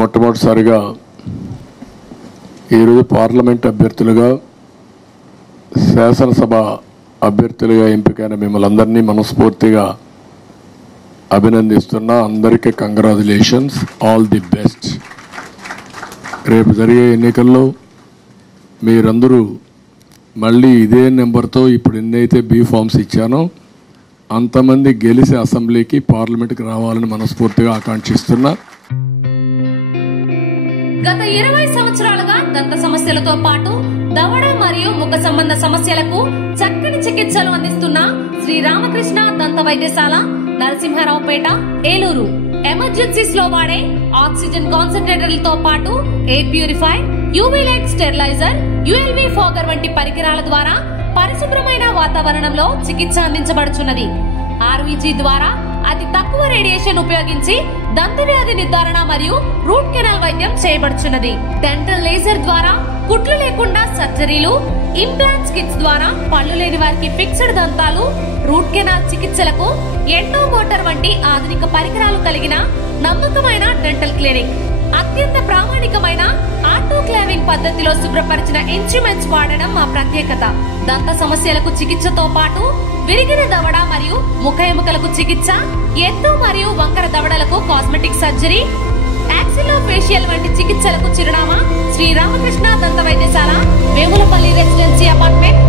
మొట్టమొదటిసారిగా ఈరోజు పార్లమెంట్ అభ్యర్థులుగా శాసనసభ అభ్యర్థులుగా ఎంపికైన మిమ్మల్ని అందరినీ మనస్ఫూర్తిగా అభినందిస్తున్నా. అందరికీ కంగ్రాచులేషన్స్, ఆల్ ది బెస్ట్. రేపు జరిగే ఎన్నికల్లో మీరందరూ మళ్ళీ ఇదే నెంబర్తో ఇప్పుడు ఎన్నైతే బీ ఫామ్స్ ఇచ్చానో అంతమంది గెలిచి అసెంబ్లీకి పార్లమెంట్కి రావాలని మనస్ఫూర్తిగా ఆకాంక్షిస్తున్నా. గత 20 సంవత్సరాలుగా దంత సమస్యలతో పాటు దవడ మరియు ముఖ సంబంధ సమస్యలకు చక్కని చికిత్సలు అందిస్తున్న శ్రీ రామకృష్ణ దంత వైద్యశాల, నరసింహారావుపేట, ఏలూరు. ఎమర్జెన్సీస్ లో వాడే ఆక్సిజన్ కాన్సంట్రేటర్లతో పాటు air purify, UV light steriliser, ULV fogger వంటి పరికరాల ద్వారా పరిశుభ్రమైన వాతావరణంలో చికిత్స అందించబడుచున్నది. ఆర్వీజీ ద్వారా అతి తక్కువ రేడియేషన్ ఉపయోగించి దంత వ్యాధి నిర్ధారణ మరియు రూట్ కెనాల్ వైద్యం చేయబడుచున్నది. డెంటల్ లేజర్ ద్వారా కుట్లు లేకుండా సర్జరీలు, ఇంప్లాంట్స్ కిట్స్ ద్వారా పళ్ళు లేని వారికి ఫిక్స్డ్ దంతాలు, రూట్ కెనాల్ చికిత్సలకు ఎండో మోటార్ వంటి ఆధునిక పరికరాలు కలిగిన నమ్మకమైన డెంటల్ క్లినిక్. అత్యంత ప్రామాణికమైన ఆటోక్లావింగ్ పద్ధతిలో శుభ్రపరిచిన ఇన్స్ట్రుమెంట్స్ వాడడం మా ప్రత్యేకత. దంత సమస్యలకు చికిత్సతో పాటు విరిగిన దవడ మరియు ముఖ ఎముకలకు చికిత్స, ఎత్తు మరియు వంకర దవడలకు కాస్మెటిక్ సర్జరీ, యాక్సిలోఫేషియల్ వంటి చికిత్సలకు చిరునామా శ్రీ రామకృష్ణ దంత వైద్యశాల, వేములపల్లి రెసిడెన్సీ అపార్ట్మెంట్,